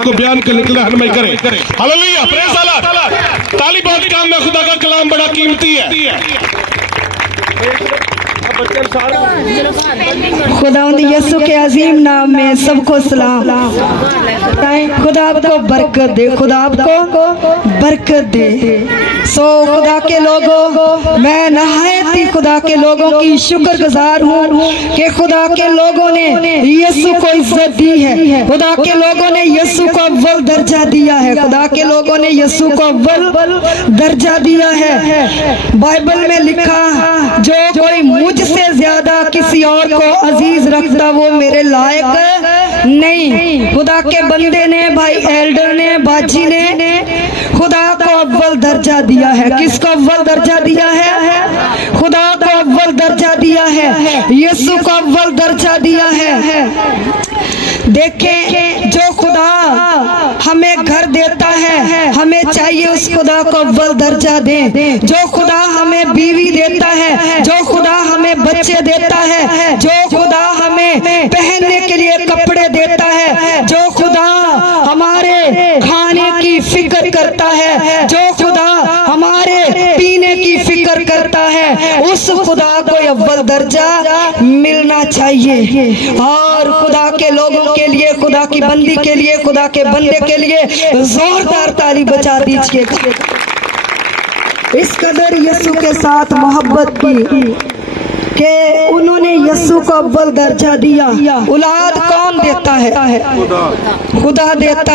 حق کو بیان کرنے کے لیے رہنمائی کرے. ہاللویا، پریز اللہ. تعالی بہت کام میں خدا کا کلام بڑا قیمتی ہے. خداوند یسوع کے عظیم نام میں سب کو سلام. خدا آپ کو برکت دے، خدا آپ کو برکت دے. سو خدا کے لوگوں، میں نہایت ہی خدا کے لوگوں کی شکر گزار ہوں کہ خدا کے لوگوں نے یسوع کو عزت دی ہے. خدا کے لوگوں نے یسوع کو اول درجہ دیا ہے. خدا کے لوگوں نے یسوع کو اول درجہ دیا ہے. بائبل میں لکھا، جو کوئی مجھ سے زیادہ کسی اور کو عزیز رکھتا وہ میرے لائق نہیں. خدا کے بندے نے، بھائی ایلڈر نے، باجی نے خدا کو اول درجہ دیا ہے. کس کو اول درجہ دیا ہے؟ خدا کو اول درجہ دیا ہے. یسوع کو اول درجہ دیا ہے. دیکھیں، جو خدا ہمیں گھر دیتا ہے ہمیں چاہیے اس خدا کو اول درجہ دیں. جو خدا ہمیں بیوی دیتا ہے، جو خدا ہمیں بچے دیتا ہے، جو خدا ہمیں پہننے کے لیے کپڑے دیتا ہے، جو خدا ہمارے کھانے کی فکر کرتا ہے، جو خدا ہمارے پینے کی فکر کرتا ہے، اس خدا کو اول درجہ ملنا چاہیے. اور خدا کے لوگوں کے لیے، خدا کی بندی کے لیے، خدا کے بندے کے لیے زوردار تالی بجا دیجئے. اس قدر یسوع کے ساتھ محبت کی کہ انہوں نے یسوع کو اول درجہ دیا. اولاد کون دیتا ہے؟ خدا دیتا.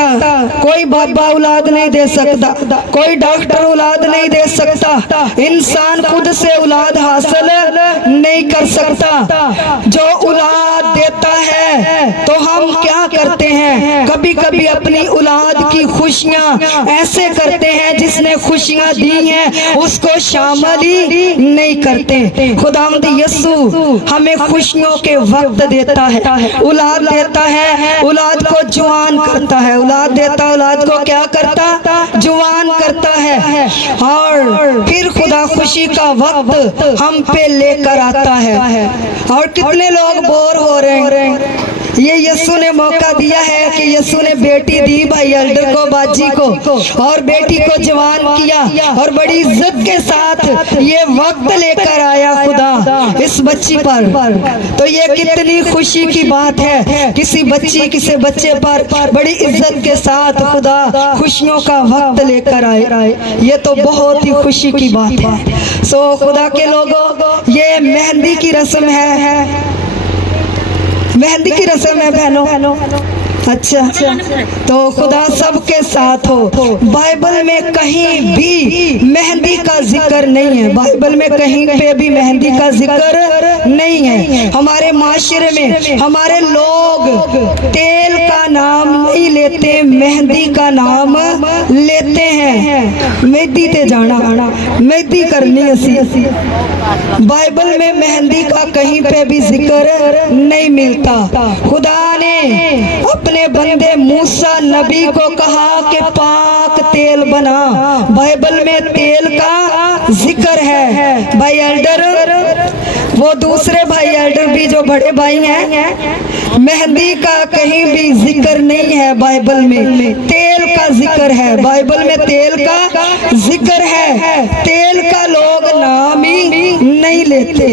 کوئی بابا اولاد نہیں دے سکتا، کوئی ڈاکٹر اولاد نہیں دے سکتا، انسان خود سے اولاد حاصل نہیں کر سکتا. جو اولاد دیتا ہے تو ہم کیا کرتے ہیں؟ کبھی کبھی اپنی اولاد کی خوشیاں ایسے کرتے ہیں جس نے خوشیاں دی ہیں اس کو شامل ہی نہیں کرتے. خداوند یسوع ہمیں خوشیوں کے وقت دیتا ہے، اولاد دیتا ہے، اولاد کو جوان کرتا ہے. اولاد دیتا، اولاد کو کیا کرتا؟ جوان کرتا ہے. اور پھر خدا خوشی کا وقت ہم پہ لے کر آتا ہے. اور کتنے لوگ بور ہو رہے ہیں. یہ یسوع نے موقع دیا ہے کہ یسوع نے بیٹی دی بھائی ایلڈر کو، باجی کو، اور بیٹی کو جوان کیا اور بڑی عزت کے ساتھ یہ وقت لے کر آیا خدا اس بچی پر. تو یہ کتنی خوشی کی بات ہے. کسی بچی، کسی بچے پر بڑی عزت کے ساتھ خدا خوشیوں کا وقت لے کر آئے. یہ تو بہت ہی خوشی کی بات ہے. سو خدا کے لوگوں، یہ مہندی کی رسم ہے. مہندی کی رسم ہے بہنوں. اچھا، تو خدا سب کے ساتھ ہو. بائبل میں کہیں بھی مہندی کا ذکر نہیں ہے. بائبل میں کہیں پہ بھی مہندی کا ذکر نہیں ہے. ہمارے معاشرے میں ہمارے لوگ تیل کا نام نہیں لیتے، مہندی کا نام لیتے ہیں. مہندی تے جانا، مہندی کرنی اسی. بائبل میں مہندی کا کہیں پہ بھی ذکر نہیں ملتا. خدا نے اپنے بندے موسیٰ نبی کو کہا کہ پاک تیل بنا. بائبل میں تیل کا ذکر ہے. بھائی ایلڈر، وہ دوسرے بھائی ایلڈر بھی جو بڑے بھائی ہیں، مہندی کا کہیں بھی ذکر نہیں ہے. بائبل میں تیل کا ذکر ہے. بائبل میں تیل کا ذکر ہے. تیل کا لوگ نام ہی نہیں لیتے.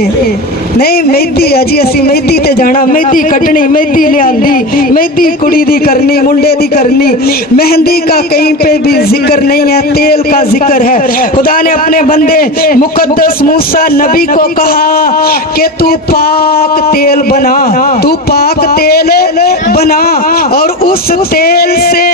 نہیں مہندی ہے جی، اسی مہندی تے جانا، مہندی کٹنی، مہندی لیاندی، مہندی کڑی دی کرنی، منڈے دی کرنی. مہندی کا کہیں پہ بھی ذکر نہیں ہے، تیل کا ذکر ہے. خدا نے اپنے بندے مقدس موسیٰ نبی کو کہا کہ تو پاک تیل بنا، تو پاک تیل بنا، اور اس تیل سے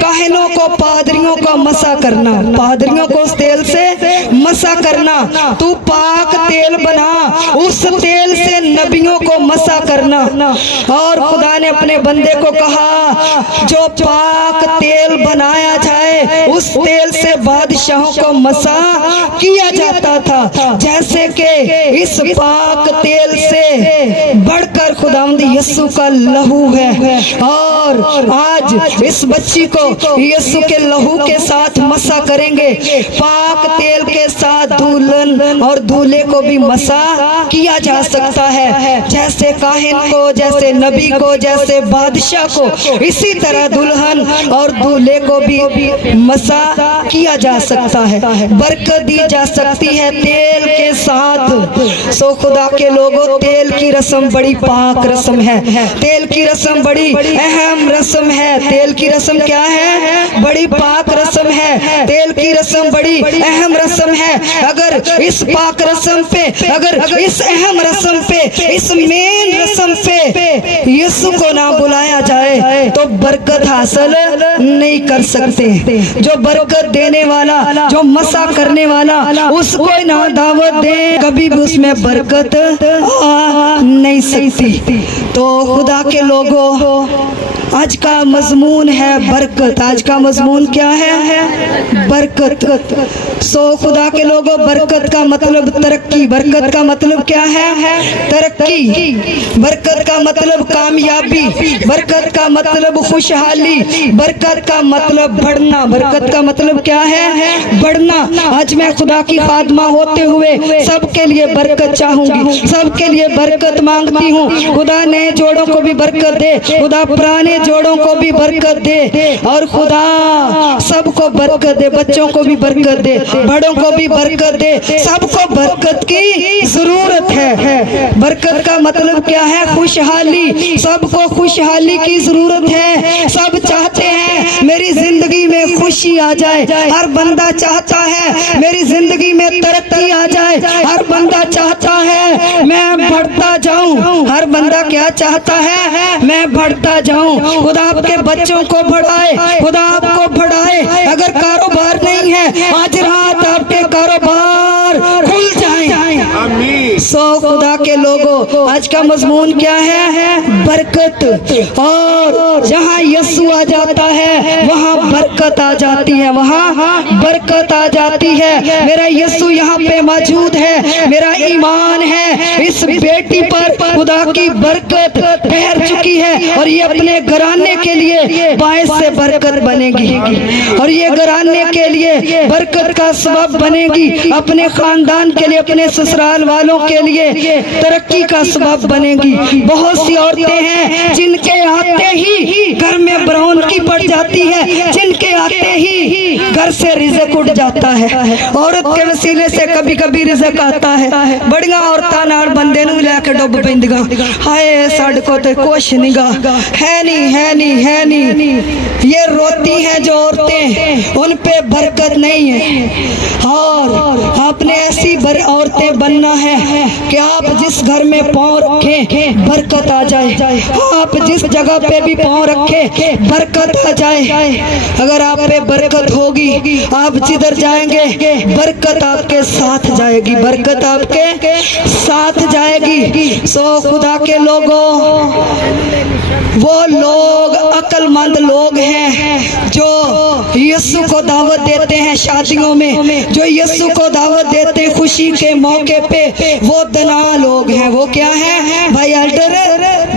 کاہنوں کو، پادریوں کو مسا کرنا، پادریوں کو اس تیل سے مسا کرنا. تو پاک تیل بنا، اس تیل سے نبیوں کو مسا کرنا. اور خدا نے اپنے بندے کو کہا جو پاک تیل بنایا جائے اس تیل سے بادشاہوں کو مسا کیا جاتا تھا. جیسے کہ اس پاک تیل سے بڑھ کر خداوند یسوع کا لہو ہے. اور آج اس بچی کو یسوع کے لہو کے ساتھ مسا کریں گے، پاک تیل کے साथ दुल्हन और दूल्हे को भी मसा किया जा सकता है। जैसे काहिन को, जैसे नबी को, जैसे बादशाह को, इसी तरह दुल्हन और दूल्हे को भी मसा किया जा सकता है, बरकत दी जा सकती है तेल के साथ। सो खुदा के लोगों, तेल की रस्म बड़ी पाक रस्म है, तेल की रस्म बड़ी अहम रस्म है। तेल की रस्म क्या है? बड़ी पाक रस्म है, तेल की रस्म बड़ी अहम रस्म है। अगर इस पाक रस्म पे, अगर इस अहम रस्म पे, इस मेन रस्म पे यीशु को ना बुलाया जाए तो बरकत हासिल नहीं कर सकते। जो बरकत देने वाला, जो मसा करने वाला, उसको ना दावत दे, कभी भी उसमें बरकत आ नहीं सकती। तो खुदा के लोगों, आज का मजमून है बरकत। आज का मजमून क्या है? बरकत। सो खुदा के लोगों, बरकत का मतलब तरक्की। बरकत का मतलब क्या है? तरक्की। बरकत का मतलब कामयाबी। बरकत का मतलब खुशहाली। बरकत का मतलब बढ़ना। बरकत का मतलब क्या है? बढ़ना। आज मैं खुदा की खादमा होते हुए सबके लिए बरकत चाहूंगी, सबके लिए बरकत मांगती हूँ। खुदा नए जोड़ों को भी बरकत दे, खुदा पुराने जोड़ों को भी बरकत दे, और खुदा सबको बरकत दे, बच्चों को भी बरकत दे, बड़ों को भी बरकत दे। सबको बरकत की जरूरत है। बरकत का मतलब क्या है? खुशहाली। सबको खुशहाली की जरूरत है। सब चाहते हैं मेरी जिंदगी में खुशी आ जाए। हर बंदा चाहता है मेरी जिंदगी में तरक्की आ जाए। हर बंदा चाहता है मैं बढ़ता जाऊं। हर बंदा क्या चाहता है? मैं बढ़ता जाऊं। खुदा आपके बच्चों को बढ़ाए, खुदा आपको बढ़ाए। अगर कारोबार नहीं है, आज रात आपके कारोबार खुल जाएं। सो खुदा के लोगों, आज का मजमून क्या है? बरकत। और जहाँ यीशु आ जाता है वहाँ बरकत आ जाती है, वहाँ बरकत आ जाती है। मेरा यीशु यहाँ पे मौजूद है, मेरा ईमान है इस बेटी पर खुदा की बरकत ठहर चुकी है, और ये अपने घराने के लिए बायस से बरकत बनेगी, और ये घराने के लिए बरकत का सबब बनेगी। अपने खानदान के लिए, अपने ससुराल वालों के लिए तरक्की का सबब बनेगी। बहुत सी औरतें हैं जिनके आते ही घर में बरौनकी पड़ जाती है, जिनके आते ही घर से रिज़्क उठ जाता है। औरत के वसीले से कभी कभी रिज़्क आता है। बड़ियां औरतां नाल बंदे नूं लैके डुब पैंदियां। हाय साडे को ते कुछ निगा है नहीं। ये रोती हैं जो औरतें, उन पे बरकत नहीं है। और आपने ऐसी औरतें बनना है कि आप जिस घर में पाँव रखे बरकत आ जाए। आप जिस जगह पे भी पाँव रखे बरकत आ जाए। अगर आप पे बरकत होगी, आप जिधर जाएंगे बरकत आपके साथ जाएगी, बरकत आपके साथ जाएगी। सो खुदा के लोगों, वो लोग अक्लमंद लोग हैं जो यीशु को दावत देते हैं शादियों में, जो यीशु को दावत देते हैं खुशी के मौके पे, वो दना लोग हैं। वो क्या है भाई एल्डर?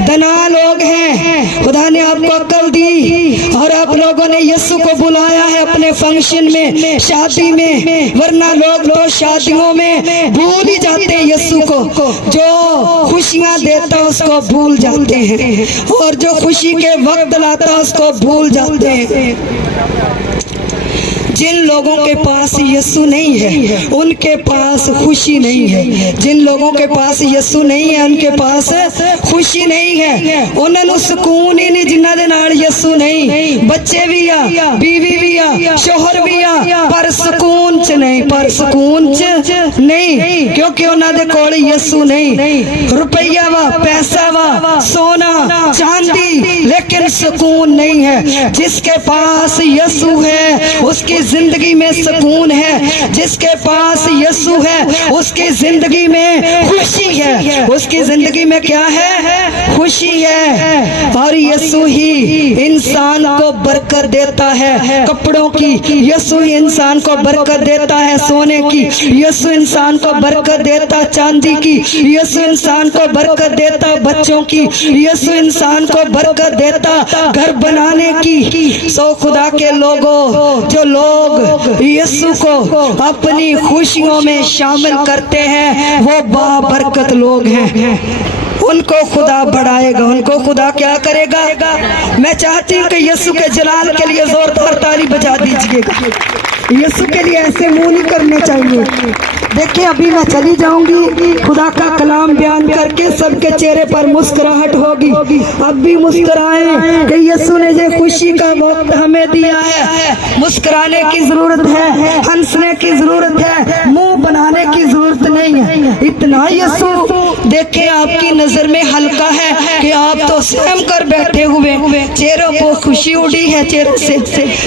दना लोग हैं। खुदा ने आपको अक्ल दी और आप लोगों ने यीशु को बुलाया है अपने फंक्शन में, शादी में, वरना लोग तो शादियों में भूल ही जाते हैं यीशु को। जो खुशियां देता उसको भूल जाते हैं, और जो खुशी के वक्त लाता उसको भूल जाते हैं। जिन लोगों के पास यीशु नहीं है उनके पास खुशी नहीं है। जिन लोगों के पास यीशु नहीं है उनके पास खुशी नहीं है। उन्होंने सुकून ही नहीं जिन्हां दे नाल यीशु नहीं। बच्चे भी आ, बीवी भी आ, शोहर भी आ, पर सुकून च नहीं, पर सुकून च नहीं, क्योंकि उन्हां दे कोल यीशु नहीं। रुपया वा, पैसा वा, सोना चांदी, लेकिन सुकून नहीं है। जिसके पास यीशु है उसकी जिंदगी में सुकून है। जिसके पास यीशु है उसकी जिंदगी में खुशी है। उसकी जिंदगी में क्या है? खुशी है। और यीशु ही इंसान को बरकत देता है कपड़ों की, यीशु ही इंसान को बरकत देता है सोने की, यीशु इंसान को बरकत देता चांदी की, यीशु इंसान को बरकत देता बच्चों की, यीशु इंसान को बरकत देता घर बनाने की। सो खुदा के लोगों, जो लोग लोग यीशु को अपनी खुशियों में शामिल करते हैं वो बाबरकत लोग हैं। उनको खुदा बढ़ाएगा, उनको खुदा क्या करेगा। मैं चाहती हूँ कि यीशु के जलाल के लिए जोरदार ताली बजा दीजिएगा। यीशु के लिए ऐसे मुंह नहीं करने चाहिए। देखिए अभी मैं चली जाऊंगी, खुदा का कलाम बयान करके सबके चेहरे पर मुस्कुराहट होगी। अब भी मुस्कुराएं कि यीशु ने ये खुशी का वक्त हमें दिया है। मुस्कुराने की जरूरत है, हंसने की जरूरत है, मुंह बनाने की जरूरत नहीं है। इतना यीशु देखे आपकी नजर में हल्का है कि आप तो सहम कर बैठे हुए, चेहरों पर खुशी उड़ी है,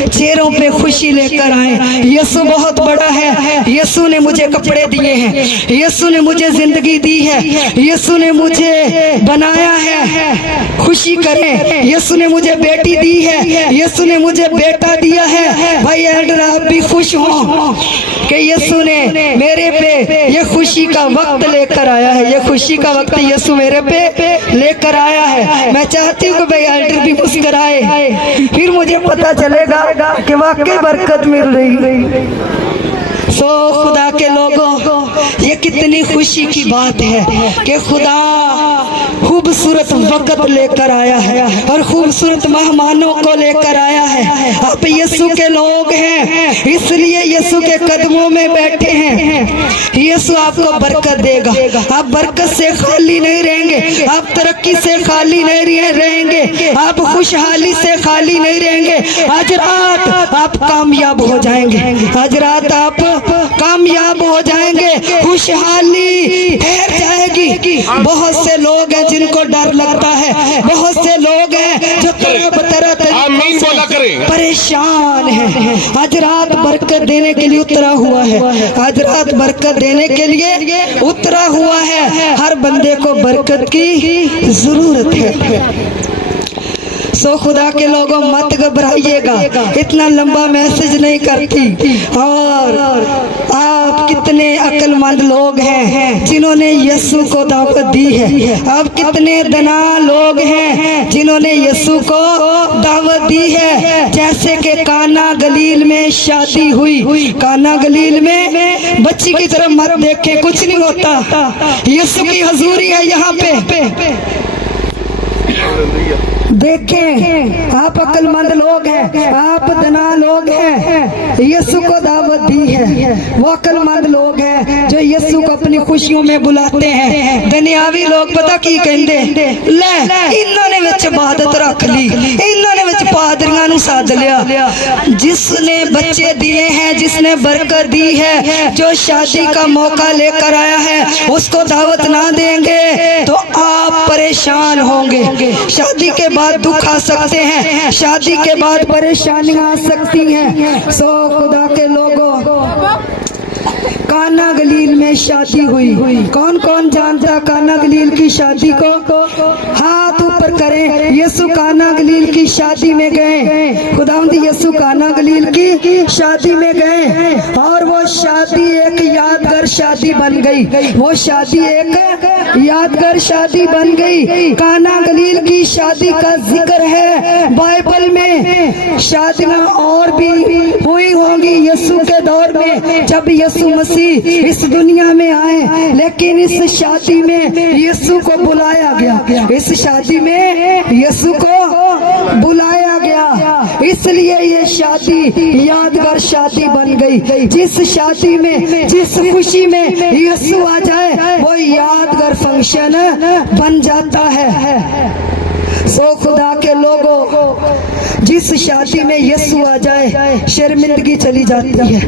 चेहरों पे खुशी लेकर आए। यीशु बहुत बड़ा है। यीशु ने मुझे कपड़े दिए हैं, यीशु ने मुझे जिंदगी दी है, यीशु ने मुझे बनाया है। खुशी करें, यीशु ने मुझे बेटी दी है, यीशु ने मुझे बेटा दिया है। भाई एल्डर आप भी खुश हो कि यीशु ने मेरे पे ये खुशी का वक्त लेकर आया है। ये खुशी का वक्त यीशु मेरे पे लेकर आया है। मैं चाहती हूँ कि भाई एल्डर भी मुस्कुराए, फिर मुझे पता चलेगा कि वाकई बरकत मिल रही। सो खुदा के लोगों, ये कितनी खुशी की बात है कि खुदा खूबसूरत वक्त लेकर आया है और खूबसूरत मेहमानों को लेकर आया है। आप यीशु के लोग हैं, इसलिए यीशु के कदमों में बैठे हैं। यीशु आपको बरकत देगा, आप बरकत से खाली नहीं रहेंगे, आप तरक्की से खाली नहीं रहेंगे, आप खुशहाली से खाली नहीं रहेंगे। आज रात आप कामयाब हो जाएंगे, आज रात आप कामयाब हो जाएंगे, खुशहाली ठहर जाएगी। बहुत से लोग हैं जिनको डर लगता है, बहुत से लोग हैं जो तरह परेशान हैं। आज रात बरकत देने के लिए उतरा हुआ है, आज रात बरकत देने के लिए उतरा हुआ है। हर बंदे को बरकत की जरूरत है। सो खुदा के लोगों मत घबराइएगा, इतना लंबा मैसेज नहीं करती। और आप कितने अक्लमंद लोग हैं जिन्होंने यीशु को दावत दी है। आप कितने दना लोग हैं जिन्होंने यीशु को दावत दी है। जैसे कि काना गलील में शादी हुई, काना गलील में बच्ची की तरफ मत देखें, कुछ नहीं होता, यीशु की हजूरी है यहाँ पे। देखें आप अक्लमंद लोग हैं, आप दना लोग हैं, यीशु को दावत दी है। वो अक्लमंद लोग हैं जो यीशु को अपनी खुशियों में बुलाते हैं। दुनियावी लोग पता की कहते, ले इन्होंने विच इबादत रख ली, इन्होंने विच पादरियां नूं साध लिया। जिसने बच्चे दिए हैं, जिसने बरकत दी है, जो शादी का मौका लेकर आया है, उसको दावत ना देंगे तो आप परेशान होंगे। शादी के बाद दुख आ सकते हैं, शादी के बाद परेशानियां आ सकती हैं। सो खुदा के लोगों, काना गलील में शादी हुई। कौन कौन जानता काना गलील की शादी को? हाथ ऊपर करें। यीशु काना गलील की शादी में गए, खुदावंद यीशु काना गलील की शादी में गए और वो शादी एक यादगार शादी बन गई। वो शादी एक यादगार शादी बन गई। काना गलील की शादी का जिक्र है बाइबल में। शादियां और भी हुई होंगी यीशु के दौर में जब यीशु मसीह इस दुनिया में आए, लेकिन इस शादी में यीशु को बुलाया गया, इस शादी में यीशु को बुलाया गया, इसलिए ये शादी यादगार शादी बन गई। जिस शादी में, जिस खुशी में यीशु आ जाए वो यादगार फंक्शन बन जाता है। सो खुदा के लोगों, जिस शादी में यीशु आ जाए शर्मिंदगी चली जाती है,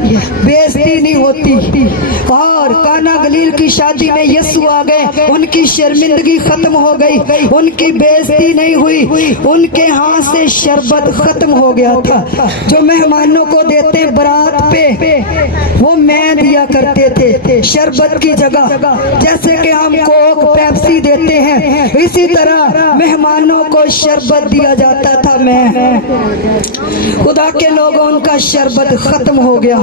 बेइज्जती नहीं होती। और काना गलील की शादी में यीशु आ गए, उनकी शर्मिंदगी खत्म हो गई, उनकी बेइज्जती नहीं हुई, उनके हाथ से शरबत खत्म हो गया था। जो मेहमानों को देते बारात पे वो मैं दिया करते थे शरबत की जगह। जैसे कि हम कोक पेप्सी देते हैं, इसी तरह मेहमानों को शरबत दिया जाता था। मैं खुदा के लोगों, उनका शरबत खत्म हो गया।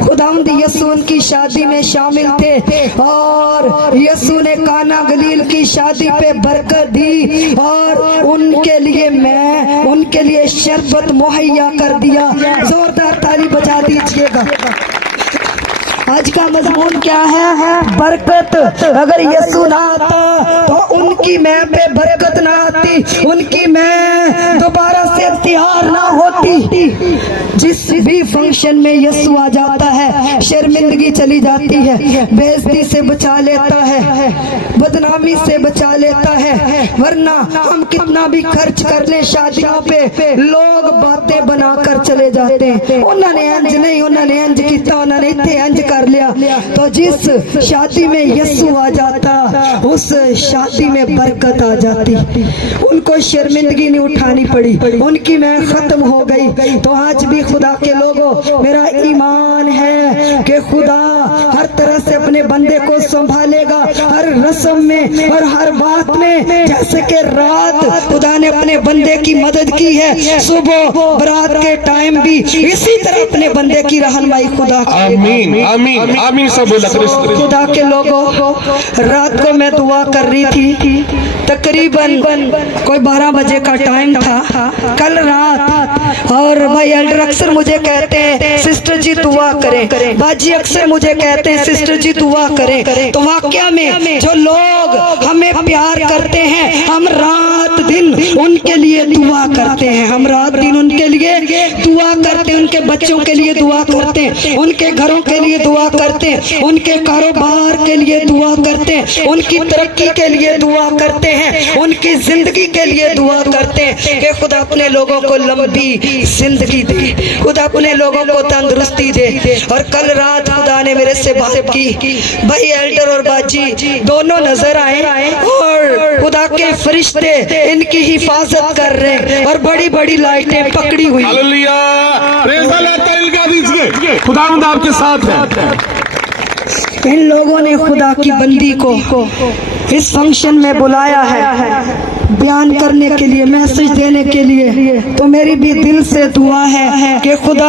खुदावंद यीशु उनकी शादी में शामिल थे और यीशु ने काना गलील की शादी पे बरकत दी और उनके लिए शरबत मुहैया कर दिया। जोरदार ताली बजा दीजिएगा। आज का मजमून क्या है? बरकत। अगर यीशु ना आता तो उनकी मैं पे बरकत ना आती, उनकी मैं दोबारा से तैयार ना होती। जिस भी फंक्शन में यीशु आ जाता है शर्मिंदगी चली जाती है, बेइज्जती से बचा लेता है, बदनामी से बचा लेता है। वरना हम कितना भी खर्च कर ले शादियों पे, लोग बातें बनाकर चले जाते हैं। उन्होंने अंज नहीं, उन्होंने अंज किया, उन्होंने इतने अंज कर लिया। तो जिस शादी में यीशु आ जाता उस शादी में बरकत आ जाती, उनको शर्मिंदगी नहीं उठानी पड़ी, उनकी मैं खत्म हो गई। तो आज भी खुदा के लोगों, मेरा ईमान है कि खुदा हर तरह से अपने बंदे को संभालेगा, हर रस्म में और हर बात में। जैसे कि रात खुदा ने अपने बंदे की मदद की है, सुबह रात के टाइम भी इसी तरह अपने बंदे की रहनुमाई खुदा आमीन आमीन आमीन सब बोला करें। खुदा के लोगों, रात को मैं दुआ कर रही थी, तकरीबन कोई 12 बजे का टाइम था कल रात। और भाई एल्डर अक्सर मुझे कहते हैं सिस्टर जी दुआ करें, बाजी अक्सर मुझे कहते हैं सिस्टर जी दुआ करें। तो वाकया में जो लोग हमें प्यार करते हैं, हम रात दिन उनके लिए दुआ करते हैं, हम रात दिन उनके लिए दुआ करते हैं, उनके बच्चों के लिए दुआ करते हैं, उनके घरों के लिए दुआ करते हैं, उनके कारोबार के लिए दुआ करते हैं, उनकी तरक्की के लिए दुआ करते हैं, उनकी जिंदगी के लिए दुआ करते हैं कि खुदा अपने लोगों को लंबी जिंदगी दे, खुदा अपने लोगों को तंदुरुस्ती दे। और कल रात खुदा ने मेरे से बात की, भाई एल्डर और बाजी दोनों नजर आए और खुदा के फरिश्ते इनकी हिफाजत कर रहे हैं और बड़ी बड़ी लाइटें पकड़ी हुई। हालेलुया, प्रेज़ अल्लाह, तारीफ कर दीजिए, खुदावंद आपके साथ है। इन लोगों ने खुदा की बंदी को इस फंक्शन में बुलाया है बयान करने के लिए, मैसेज देने के लिए। तो मेरी भी दिल से दुआ है कि खुदा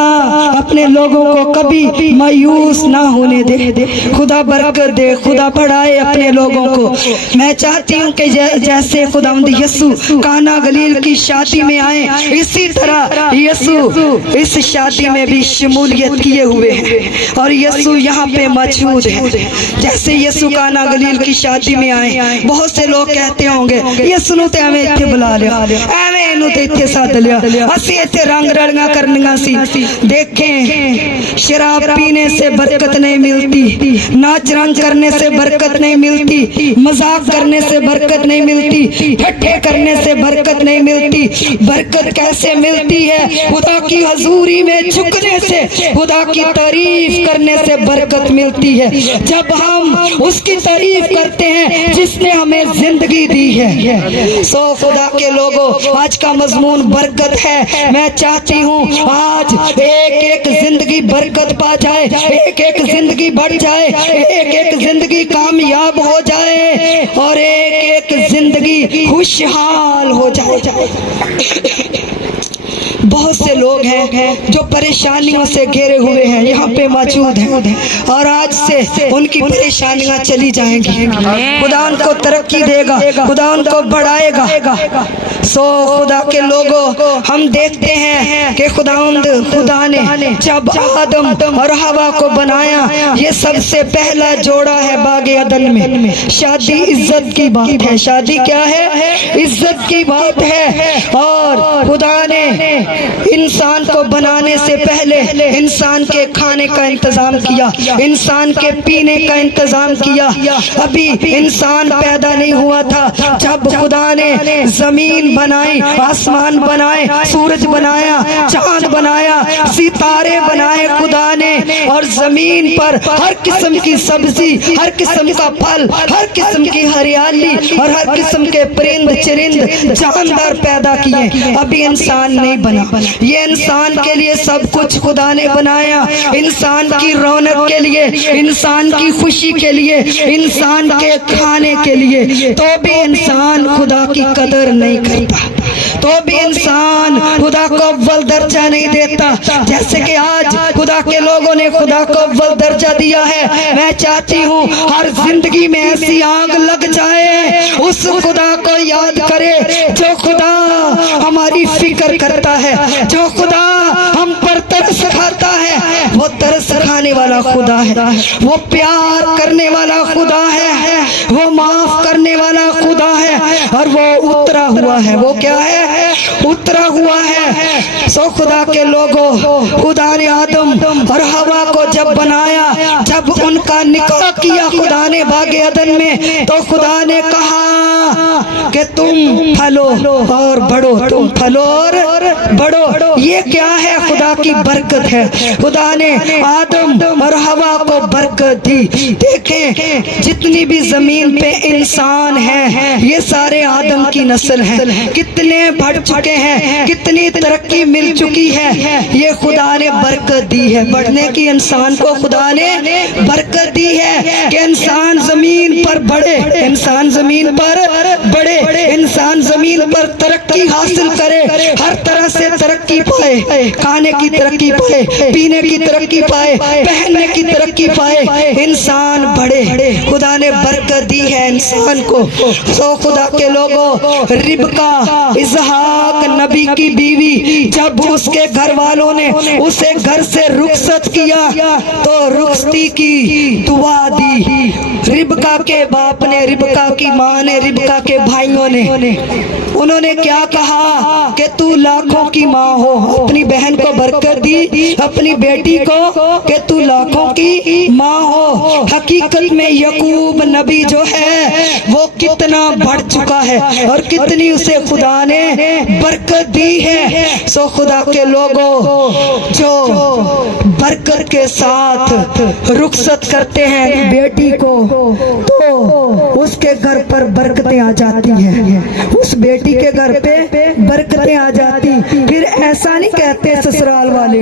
अपने लोगों को कभी मायूस ना होने दे, खुदा बरकत दे, खुदा बढ़ाए अपने लोगों को। मैं चाहती हूँ कि जैसे खुदावंद यीशु काना गलील की शादी में आए, इसी तरह यीशु इस शादी में भी शमूलियत किए हुए हैं और यीशु यहाँ पे मौजूद है। जैसे यीशु काना गलील की शादी में आए, बहुत से लोग कहते होंगे यीशु ते हमें इत्थे बुला लिया, एवें इन्हू ते इत्थे सद लिया, असी इत्थे रंग रलियां करनियां सी। देखें, शराब पीने से बरकत नहीं मिलती, नाच रंग करने से बरकत नहीं मिलती, मजाक करने से बरकत नहीं मिलती, ठट्ठे करने से बरकत नहीं मिलती। बरकत कैसे मिलती है? खुदा की हजूरी में झुकने से, खुदा की तारीफ करने से बरकत मिलती है। जब हम उसकी तारीफ करते हैं जिसने हमें जिंदगी दी है। सो खुदा के लोगों, आज का मजमून बरकत है। मैं चाहती हूँ आज एक एक जिंदगी बरकत पा जाए, एक एक जिंदगी बढ़ जाए, एक एक जिंदगी कामयाब हो जाए और एक एक जिंदगी खुशहाल हो जाए। बहुत से लोग हैं जो परेशानियों से घिरे हुए हैं, यहाँ पे मौजूद हैं और आज से उनकी परेशानियां चली जाएंगी। खुदा उनको तरक्की देगा, खुदा उनको बढ़ाएगा। सो खुदा के लोगों, हम देखते हैं कि खुदा ने जब आदम और हवा को बनाया, ये सबसे पहला जोड़ा है बागे अदन में। शादी इज्जत की बात है, शादी क्या है? इज्जत की बात है। और खुदा ने इंसान को बनाने से पहले इंसान के खाने का इंतजाम किया, इंसान के पीने का इंतजाम किया। अभी इंसान पैदा नहीं हुआ था जब खुदा ने जमीन बनाई, आसमान बनाए, सूरज बनाया, चांद बनाया, सितारे बनाए खुदा ने। और जमीन पर हर किस्म की सब्जी, हर किस्म का फल, हर किस्म की हरियाली और हर किस्म के परिंद चरिंद जानदार पैदा किए। अभी इंसान नहीं बना। ये इंसान के लिए सब कुछ खुदा ने बनाया, इंसान की रौनक के लिए, इंसान की खुशी के लिए, इंसान के खाने के लिए। तो भी इंसान खुदा की कदर नहीं करता, तो भी इंसान खुदा को अव्वल दर्जा नहीं देता। जैसे कि आज खुदा के लोगों ने खुदा को अव्वल दर्जा दिया है, मैं चाहती हूँ हर जिंदगी में ऐसी आग लग जाए, उस खुदा को याद करे जो खुदा हमारी फिक्र करता है, जो खुदा हम पर तरस खाता है, उठाने वाला खुदा है, वो प्यार करने वाला खुदा है, वो माफ करने वाला खुदा है, और वो उतरा हुआ है। वो क्या है? उतरा हुआ है। सो खुदा के लोगों, खुदा ने आदम और हवा को जब बनाया, जब उनका निकाह किया खुदा ने बागे अदन में, तो खुदा ने कहा कि तुम फलो और बढ़ो, तुम फलो और बढ़ो। ये क्या है? खुदा की बरकत है। खुदा ने आदम और हवा को बरकत दी। देखें जितनी भी जमीन पे इंसान हैं, ये सारे आदम की नस्ल हैं। कितने बढ़ चुके हैं, कितनी तरक्की मिल चुकी है, ये खुदा ने बरकत दी है। बढ़ने की इंसान को खुदा ने बरकत दी है कि इंसान जमीन पर बढ़े, इंसान जमीन पर बढ़े, इंसान जमीन पर तरक्की हासिल करे, हर तरह से तरक्की पाए, खाने की तरक्की पाए, पीने की तरक्की पाए, पहनने की तरक्की पाए, इंसान बढ़े। खुदा ने बरकत दी है इंसान को। तो खुदा के लोगों, रिबका इसहाक नबी की बीवी, जब उसके घर वालों ने उसे घर से रुखसत किया तो रुखसती की दुआ दी। रिबका के बाप ने, रिबका की माँ ने, रिबका के भाइयों ने, उन्होंने क्या कहा कि तू लाखों की माँ हो। अपनी बहन को बरकत दी, अपनी बेटी को कि तू लाखों की माँ हो। हकीकत में यकूब नबी जो है वो कितना बढ़ चुका है और कितनी उसे खुदा ने बरकत दी है। सो खुदा के लोगों, जो बरकत के साथ रुखसत करते हैं बेटी को, तो उसके घर पर बरकतें आ जाती हैं, उस बेटी के घर पे बरकतें आ जाती। फिर ऐसा नहीं कहते ससुराल वाले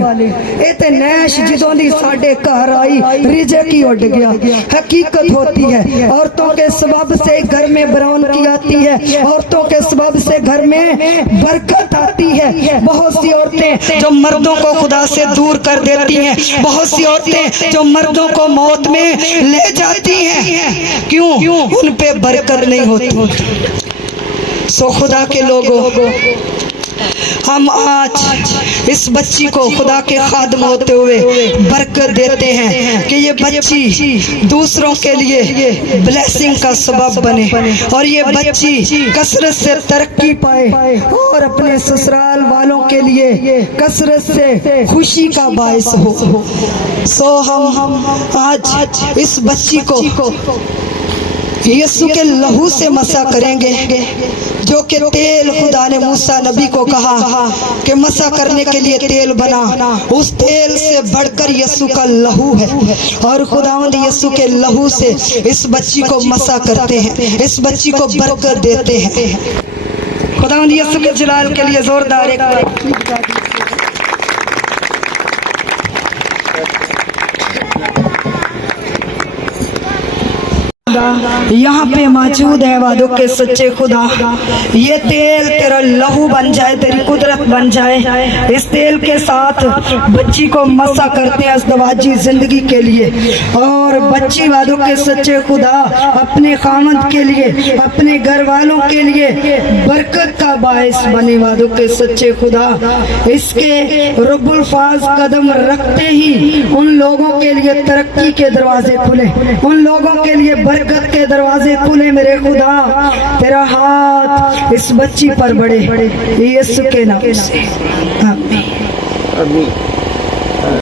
इतने नैश जिदों दी साडे घर आई रिजे की उड़ गया। हकीकत होती है, औरतों के सबब से घर में बरौनकी आती है, औरतों के सबब से घर में बरकत आती है। बहुत सी औरतें जो मर्दों को खुदा से दूर कर देती हैं, बहुत सी औरतें जो मर्दों को मौत में ले जाती हैं, क्यों? उन पे बरकत नहीं होती। सो खुदा के लोगों, हम आज इस बच्ची को खुदा के खादम होते हुए बरकत देते हैं कि ये बच्ची दूसरों के लिए ब्लेसिंग का सबब बने और ये बच्ची कसरत से तरक्की पाए और अपने ससुराल वालों के लिए कसरत से खुशी का बायस हो। सो हम आज इस बच्ची को यीशु के लहू से मसा करेंगे, जो कि तेल खुदा ने मूसा नबी को कहा कि मसा करने के लिए तेल बना। उस तेल से बढ़कर यीशु का लहू है और खुदावंद यीशु के लहू से इस बच्ची को मसा करते हैं, इस बच्ची को बरकत देते हैं। खुदावंद यीशु के जलाल के लिए जोरदार एक यहाँ पे मौजूद है वादों के सच्चे खुदा। ये तेल तेरा लहू बन जाए, तेरी कुदरत बन जाए। इस तेल के साथ बच्ची को मसा करते हैं अज़दवाजी जिंदगी के लिए, और बच्ची वादों के सच्चे खुदा अपने खामद के लिए, अपने घर वालों के लिए बरकत का बायस बने। वादों के सच्चे खुदा इसके रब्बुल फाज कदम रखते ही उन लोगों के लिए तरक्की के दरवाजे खुले, उन लोगों के लिए बरकत के दरवाजे खुले। मेरे खुदा तेरा हाथ इस बच्ची पर बढ़े, यीशु के नाम से आमीन।